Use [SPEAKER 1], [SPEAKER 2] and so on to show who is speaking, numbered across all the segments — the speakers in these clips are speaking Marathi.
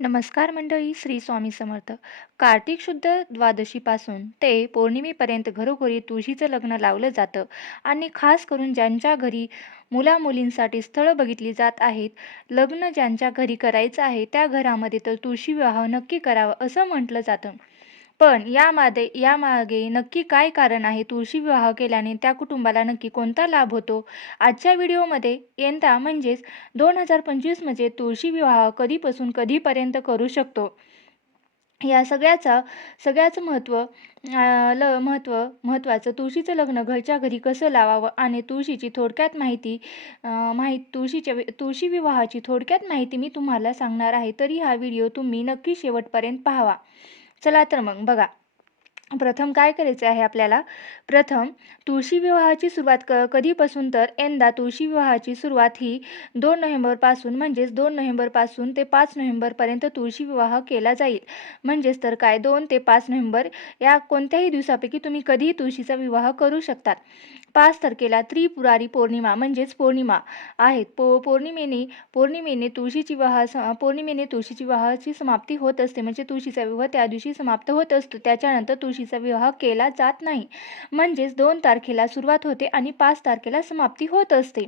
[SPEAKER 1] नमस्कार मंडळी श्री स्वामी समर्थ. कार्तिक शुद्ध द्वादशीपासून ते पौर्णिमेपर्यंत घरोघरी तुळशीचं लग्न लावलं जातं आणि खास करून ज्यांच्या घरी मुलामुलींसाठी स्थळं बघितली जात आहेत लग्न ज्यांच्या घरी करायचं आहे त्या घरामध्ये तर तुळशी विवाह नक्की करावं असं म्हटलं जातं. पण यामध्ये यामागे नक्की काय कारण आहे? तुळशी विवाह केल्याने त्या कुटुंबाला नक्की कोणता लाभ होतो? आजच्या व्हिडिओमध्ये यंदा म्हणजेच दोन हजार पंचवीसमध्ये म्हणजे तुळशी विवाह कधीपासून कधीपर्यंत करू शकतो? या सगळ्याचा सगळ्याचं महत्त्व ल महत्त्व महत्त्वाचं तुळशीचं लग्न घरच्या घरी कसं लावावं आणि तुळशीची थोडक्यात माहिती अं, माहिती तुळशीच्या तुळशी विवाहाची थोडक्यात माहिती मी तुम्हाला सांगणार आहे तरी हा व्हिडिओ तुम्ही नक्की शेवटपर्यंत पाहावा. चला तर मग बघा. प्रथम काय करायचं आहे आपल्याला? प्रथम तुळशी विवाहाची सुरुवात क कधीपासून तर यंदा तुळशी विवाहाची सुरुवात ही दोन नोव्हेंबरपासून म्हणजेच दोन नोव्हेंबरपासून ते पाच नोव्हेंबरपर्यंत तुळशी विवाह केला जाईल. म्हणजेच तर काय? दोन ते पाच नोव्हेंबर या कोणत्याही दिवसापैकी तुम्ही कधीही तुळशीचा विवाह करू शकतात. पाच तारखेला त्रिपुरारी पौर्णिमा म्हणजेच पौर्णिमा आहेत. पौ पौर्णिमेने पौर्णिमेने तुळशीची विवाह स पौर्णिमेने तुळशीची विवाहाची समाप्ती होत असते. म्हणजे तुळशीचा विवाह त्या दिवशी समाप्त होत असतो. त्याच्यानंतर तुळशीचा विवाह केला जात नाही. म्हणजेच दोन तारखेला सुरुवात होते आणि पाच तारखेला समाप्ती होत असते.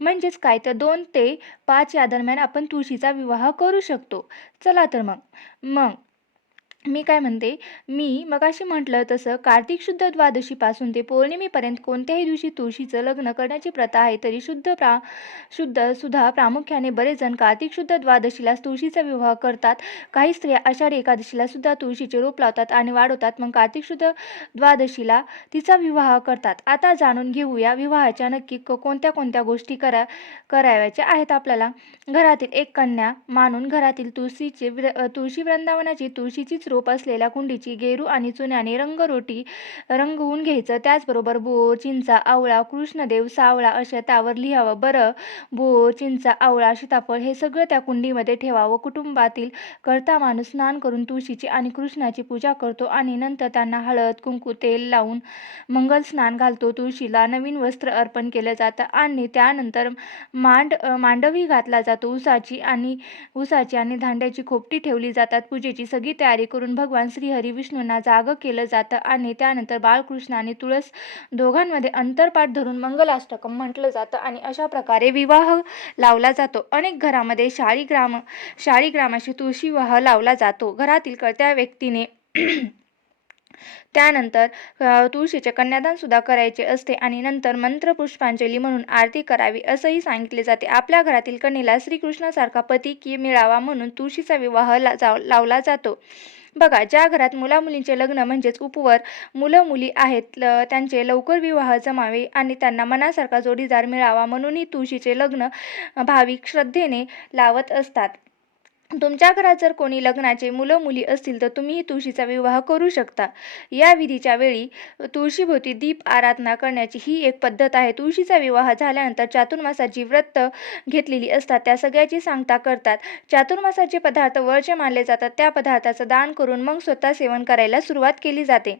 [SPEAKER 1] म्हणजेच काय? तर दोन ते पाच या दरम्यान आपण तुळशीचा विवाह करू शकतो. चला तर मग. मग मी काय म्हणते? मी मगाशी म्हटलं तसं कार्तिक शुद्ध द्वादशीपासून ते पौर्णिमेपर्यंत कोणत्याही दिवशी तुळशीचं लग्न करण्याची प्रथा आहे तरी शुद्ध प्रा शुद्ध सुद्धा प्रामुख्याने बरेच जण कार्तिक शुद्ध द्वादशीला तुळशीचा विवाह करतात. काही स्त्रिया आषाढी एकादशीला सुद्धा तुळशीचे रोप लावतात आणि वाढवतात मग कार्तिक शुद्ध द्वादशीला तिचा विवाह करतात. आता जाणून घेऊया विवाहाच्या नक्की क- कोणत्या कोणत्या गोष्टी करा कराव्याच्या आहेत आपल्याला. घरातील एक कन्या मानून घरातील तुळशीचे तुळशी वृंदावनाची तुळशीचीच रोप असलेल्या कुंडीची गेरू आणि चुन्याने रंगरोटी रंगवून घ्यायचं. त्याचबरोबर बो चिंचा आवळा कृष्णदेव सावळा अशा त्यावर लिहावं. बरं बो चिंचा आवळा सीताफळ हे सगळं त्या कुंडीमध्ये ठेवावं. कुटुंबातील करता माणूस स्नान करून तुळशीची आणि कृष्णाची पूजा करतो आणि नंतर त्यांना हळद कुंकू तेल लावून मंगल स्नान घालतो. तुळशीला नवीन वस्त्र अर्पण केलं जातं आणि त्यानंतर मांड मांडवी घातला जातो. उसाची आणि उसाची आणि धांड्याची खोपटी ठेवली जातात. पूजेची सगळी तयारी करून भगवान श्री विष्णूंना जागं केलं जातं आणि त्यानंतर बाळकृष्ण आणि तुळस दोघांमध्ये अंतरपाठ धरून मंगलाष्टकम म्हटलं जातं आणि अशा प्रकारे विवाह लावला जातो. अनेक घरामध्ये शाळीग्राम शाळीग्रामाशी तुळशी विवाह लावला जातो. घरातील कर्त्या व्यक्तीने त्यानंतर तुळशीचे कन्यादान सुद्धा करायचे असते आणि नंतर मंत्र पुष्पांजली म्हणून आरती करावी असंही सांगितले जाते. आपल्या घरातील कन्येला श्रीकृष्णासारखा पती की मिळावा म्हणून तुळशीचा विवाह ला जाव लावला जातो. बघा ज्या घरात मुलामुलींचे लग्न म्हणजेच उपवर मुलं मुली आहेत ल- त्यांचे लवकर विवाह जमावे आणि त्यांना मनासारखा जोडीदार मिळावा म्हणूनही तुळशीचे लग्न भाविक श्रद्धेने लावत असतात. तुमच्या घरात जर कोणी लग्नाचे मुलं मुली असतील तर तुम्हीही तुळशीचा विवाह करू शकता. या विधीच्या वेळी तुळशीभोवती दीप आराधना करण्याची ही एक पद्धत आहे. तुळशीचा विवाह झाल्यानंतर चातुर्मासाची व्रत घेतलेली असतात. त्या सगळ्याची सांगता करतात. चातुर्मासाचे पदार्थ वळचे मानले जातात. त्या पदार्थाचं दान करून मग स्वतः सेवन करायला सुरुवात केली जाते.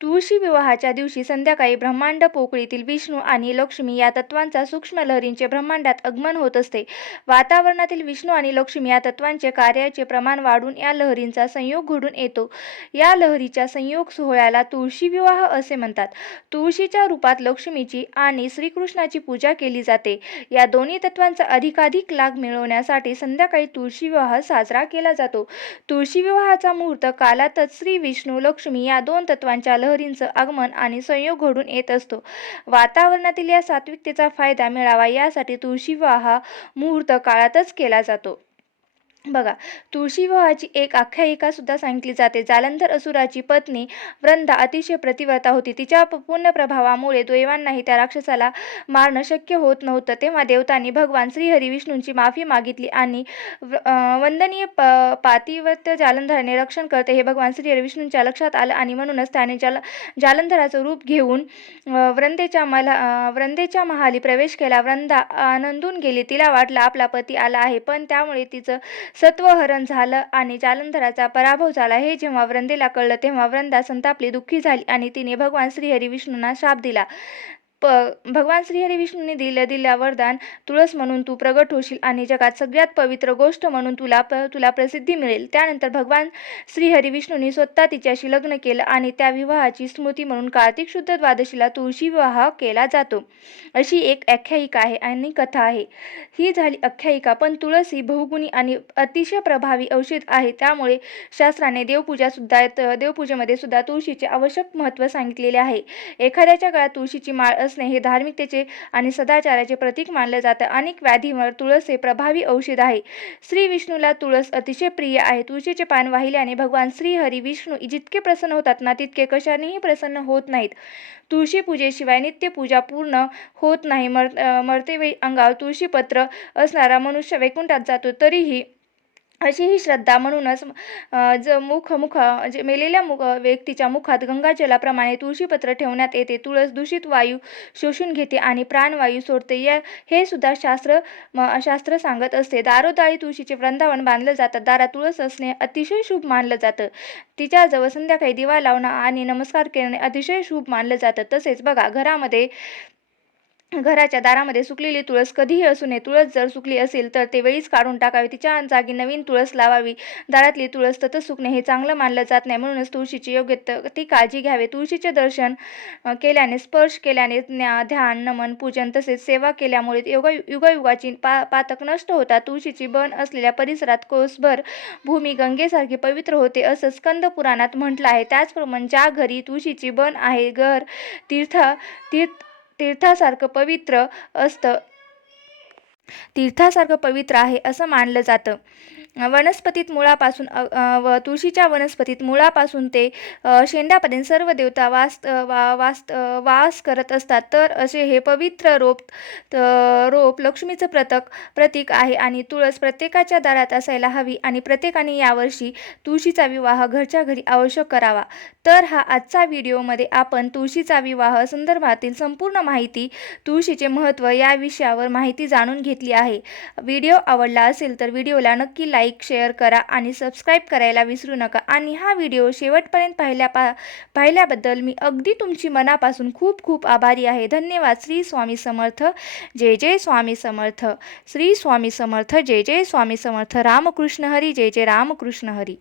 [SPEAKER 1] तुळशी विवाहाच्या दिवशी संध्याकाळी ब्रह्मांड पोकळीतील विष्णू आणि लक्ष्मी या तत्वांचा सूक्ष्म लहरींचे ब्रह्मांडात आगमन होत असते. वातावरणातील विष्णू आणि लक्ष्मी या तत्वांचे कार्याचे प्रमाण वाढून या लहरींचा संयोग घडून येतो. या लहरीच्या संयोग सोहळ्याला तुळशी विवाह असे म्हणतात. तुळशीच्या रूपात लक्ष्मीची आणि श्रीकृष्णाची पूजा केली जाते. या दोन्ही तत्वांचा अधिकाधिक लाभ मिळवण्यासाठी संध्याकाळी तुळशी विवाह साजरा केला जातो. तुळशी विवाहाचा मुहूर्त कालातच श्री विष्णू लक्ष्मी या दोन तत्वांच्या लहरींचं आगमन आणि संयोग घडून येत असतो. वातावरणातील या सात्विकतेचा फायदा मिळावा यासाठी तुळशी विवाह मुहूर्त काळातच केला जातो. बघा तुळशीविवाहाची एक आख्यायिका सुद्धा सांगितली जाते जालंधर असुराची पत्नी वृंदा अतिशय प्रतिव्रता होती. तिच्या प- पुण्यप्रभावामुळे देवांनाही त्या राक्षसाला मारणं शक्य होत नव्हतं. तेव्हा देवतांनी भगवान श्रीहरी विष्णूंची माफी मागितली आणि व- वंदनीय प पातिवत्य जालंधराने रक्षण करते हे भगवान श्रीहरी विष्णूंच्या लक्षात आलं आणि म्हणूनच त्याने जाल जालंधराचं रूप घेऊन वृंदेच्या मला वृंदेच्या महाली प्रवेश केला. वृंदा आनंदून गेली. तिला वाटलं आपला पती आला आहे पण त्यामुळे तिचं सत्वहरण झालं आणि जालंधराचा पराभव झाला. हे जेव्हा वृंदेला कळलं तेव्हा वृंदा संतापली दुःखी झाली आणि तिने भगवान श्रीहरी विष्णूंना शाप दिला. प भगवान श्रीहरी विष्णूंनी दिलं दिल्या वरदान तुळस म्हणून तू प्रगट होशील आणि जगात सगळ्यात पवित्र गोष्ट म्हणून तुला प तुला प्रसिद्धी मिळेल. त्यानंतर भगवान श्रीहरी विष्णूंनी स्वतः तिच्याशी लग्न केलं आणि त्या विवाहाची स्मृती म्हणून कार्तिक शुद्ध द्वादशीला तुळशी विवाह केला जातो. अशी एक आख्यायिका आहे आणि कथा आहे. ही झाली आख्यायिका पण तुळस ही बहुगुणी आणि अतिशय प्रभावी औषध आहे. त्यामुळे शास्त्राने देवपूजासुद्धा त- देवपूजेमध्ये सुद्धा तुळशीचे आवश्यक महत्त्व सांगितलेले आहे. एखाद्याच्या काळात तुळशीची माळ असणे हे धार्मिकतेचे आणि सदाचाराचे प्रतीक मानले जातं. अनेक व्याधींवर तुळस हे प्रभावी औषध आहे. श्री विष्णूला तुळस अतिशय प्रिय आहे. तुळशीचे पान वाहिल्याने भगवान श्री हरी विष्णू जितके प्रसन्न होतात ना तितके कशानेही प्रसन्न होत नाहीत. तुळशी पूजेशिवाय नित्यपूजा पूर्ण होत नाही. मर मरतेवेळी अंगावर तुळशीपत्र असणारा मनुष्य वैकुंठात जातो तरीही अशी ही श्रद्धा म्हणूनच ज मुख मुख जे मेलेल्या मुख व्यक्तीच्या मुखात गंगाजलाप्रमाणे तुळशीपत्र ठेवण्यात येते. तुळस दूषित वायू शोषून घेते आणि प्राणवायू सोडते. या हे सुद्धा शास्त्र म शास्त्र सांगत असते. दारोदारी तुळशीचे वृंदावन बांधलं जातं. दारात तुळस असणे अतिशय शुभ मानलं जातं. तिच्याजवळ संध्याकाळी दिवा लावणं आणि नमस्कार करणे अतिशय शुभ मानलं जातं. तसेच बघा घरामध्ये घराच्या दारामध्ये सुकलेली तुळस कधीही असू नये. तुळस जर सुकली असेल तर ते वेळीच काढून टाकावी. तिच्या जागी नवीन तुळस लावावी. दारातली तुळस ततच सुकणे हे चांगलं मानलं जात नाही. म्हणूनच तुळशीची योग्य त- ती काळजी घ्यावी. तुळशीचे दर्शन केल्याने स्पर्श केल्याने ज्ञा ध्यान नमन पूजन तसेच सेवा केल्यामुळे योगा युगायुगाची पा पातक नष्ट होतात. तुळशीची बन असलेल्या परिसरात कोसभर भूमी गंगेसारखी पवित्र होते असं स्कंद पुराणात म्हटलं आहे. त्याचप्रमाणे ज्या घरी तुळशीची बन आहे घर तीर्थ तीर्थ तीर्थासारखं पवित्र असतं. तीर्थासारखं पवित्र आहे असं मानलं जातं. वनस्पतीत मुळापासून व तुळशीच्या वनस्पतीत मुळापासून ते शेंड्यापर्यंत सर्व देवता वास वा वास वास करत असतात. तर असे हे पवित्र रोप त- रोप लक्ष्मीचं प्रतक प्रतीक आहे आणि तुळस प्रत्येकाच्या दारात असायला हवी आणि प्रत्येकाने यावर्षी तुळशीचा विवाह घरच्या घरी आवश्यक करावा. तर हा आजचा व्हिडिओमध्ये आपण तुळशीचा विवाह संदर्भातील संपूर्ण माहिती तुळशीचे महत्त्व या विषयावर माहिती जाणून घेतली आहे. व्हिडिओ आवडला असेल तर व्हिडिओला नक्की लाईक शेअर करा आणि सबस्क्राईब करायला विसरू नका. आणि हा व्हिडिओ शेवटपर्यंत पाहिल्या पा पाहिल्याबद्दल मी अगदी तुमची मनापासून खूप खूप आभारी आहे. धन्यवाद. श्री स्वामी समर्थ. जय जय स्वामी समर्थ. श्री स्वामी समर्थ. जय जय स्वामी समर्थ. रामकृष्ण हरी. जय जय रामकृष्ण हरी.